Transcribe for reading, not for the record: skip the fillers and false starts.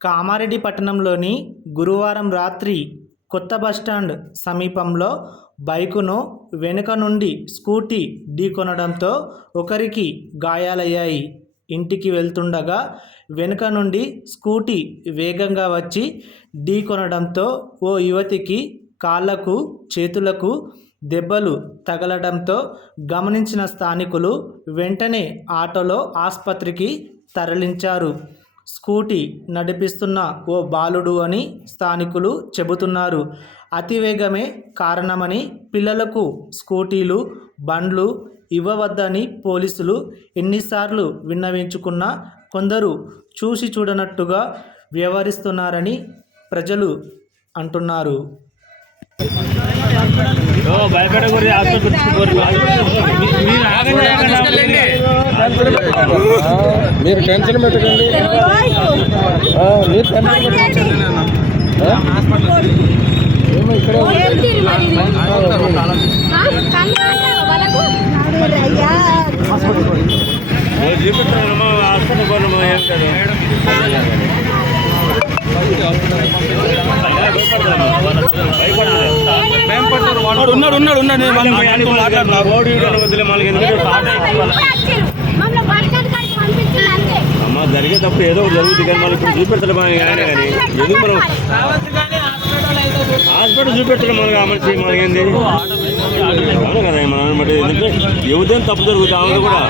కామారెడ్డి పట్టణంలోని గురువారం రాత్రి కొత్త బస్టాండ్ సమీపంలో బైకును వెనుక నుండి స్కూటీ ఢీకొనడంతో ఒకరికి గాయాలయ్యాయి. ఇంటికి వెళ్తుండగా వెనుక నుండి స్కూటీ వేగంగా వచ్చి ఢీకొనడంతో ఓ యువతికి కాళ్లకు చేతులకు దెబ్బలు తగలడంతో గమనించిన స్థానికులు వెంటనే ఆటోలో ఆసుపత్రికి తరలించారు. స్కూటీ నడిపిస్తున్న ఓ బాలుడు అని స్థానికులు చెబుతున్నారు. అతివేగమే కారణమని, పిల్లలకు స్కూటీలు, బండ్లు ఇవ్వవద్దని పోలీసులు ఎన్నిసార్లు విన్నవించుకున్నా కొందరు చూసి చూడనట్టుగా వ్యవహరిస్తున్నారని ప్రజలు అంటున్నారు. మీరు టెన్షన్ పెట్టకండి. అమ్మ జరిగేటప్పుడు ఏదో జరుగుతుంది కానీ మనం ఇప్పుడు చూపెడతాం కానీ ఎందుకు మనం హాస్పిటల్ చూపెట్టడం మనకు ఆ మనిషి మనకేంది అవును కదా మనం అనమాట. ఎందుకంటే ఎవరిదేం తప్పు జరుగుతుంది ఆమె కూడా.